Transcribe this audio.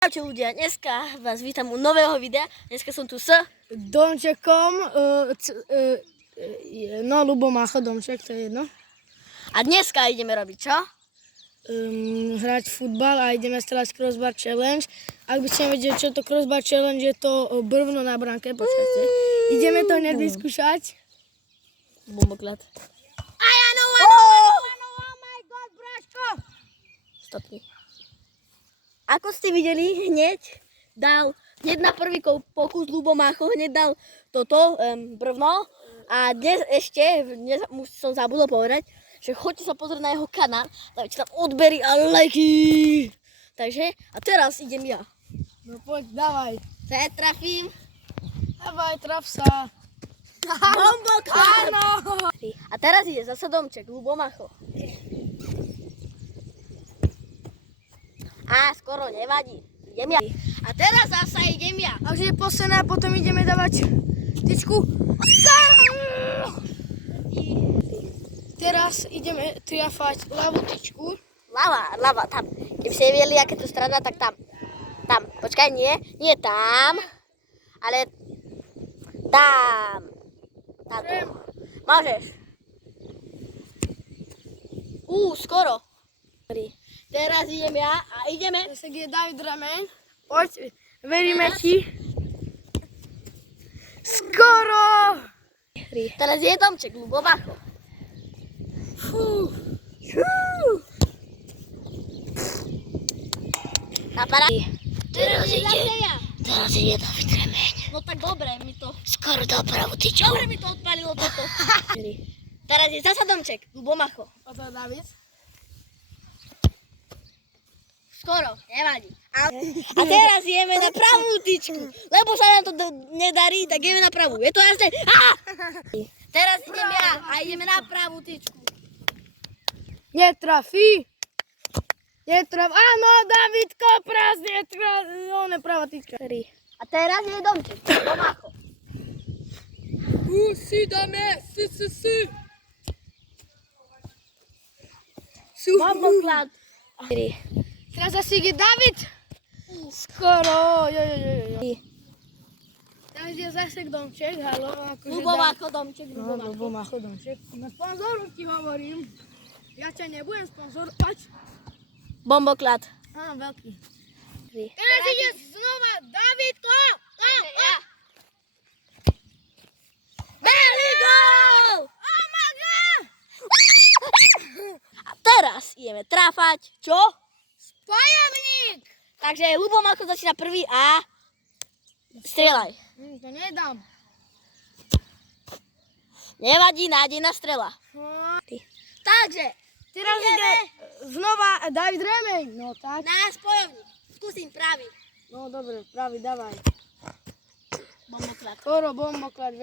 Čau ľudia, dneska vás vítam u nového videa. Dneska som tu s Domčekom, no Lubomácho, Domček, to je jedno. A dneska ideme robiť čo? Hrať futbal a ideme strelať crossbar challenge. Ak by ste nevedeli, čo to crossbar challenge, je to brvno na bránke, počkajte. Ideme to hneď vyskúšať. Bomboklad. I know, oh my god, Braško! Stopni. Ako ste videli, hneď na prvý pokus Lubomácho hneď dal toto brvno. A dnes som zabudol povedať, že choďte sa pozrieť na jeho kanál, dajte tam odbery a lajky. Takže, a teraz idem ja. No poď, dávaj. Trafím. Dávaj, traf sa. Bomboklad. Áno. A teraz ide zase Domček, Lubomácho. A skoro nevadí. Idem ja. A teraz zasa idem ja. A už je posledné a potom ideme dávať tyčku. Teraz ideme triafať ľavú tyčku. Lava, tam. Keby ste nevedeli, aké to strana, tak tam. Tam. Počkaj, nie tam, ale tam. Táto. Môžeš. Skoro. Teraz idem ja a ideme. Zase je David Rameň. Poď, veríme ti. Skoro! Teraz je Domček, Lubomácho. Napadá. Teraz ide David Rameň. No tak dobre, mi to... Skoro dal pravú tyčku. Dobre mi to odpalilo toto. Teraz je zasa Domček, Lubomácho. A to je David. Skoro, nevadí. A teraz ideme na pravú tyčku, lebo sa nám to nedarí, tak ideme na pravú. Je to jasné? Teraz idem ja a ideme na pravú tyčku. Netrafí. Áno, Davidko, prázdne, pravá tyčka. A teraz je Domček, Lubomácho. Si dáme, si. Bomboklad. Teraz zase ide David. Skoro, jo. Teraz je zase Domček, halo. Lubomácho, Domček, No, Lubomácho. Lubomácho, Domček. Na sponzoru ti hovorím. Ja ťa nebudem sponzorovať. Bomboklad. Á, veľký. Teraz ide znova Davidko. Belly goal! Oh my god! A teraz ideme trafať, čo? Spojovník! Takže Lubomácho začína prvý a strieľaj. To nedám. Nevadí, nádejná strela. Takže, Teraz ide znova David Remeň. No tak. na spojovník. Skúsim pravý. No dobre, pravý, dávaj. Bomboklad. Skoro bomboklad,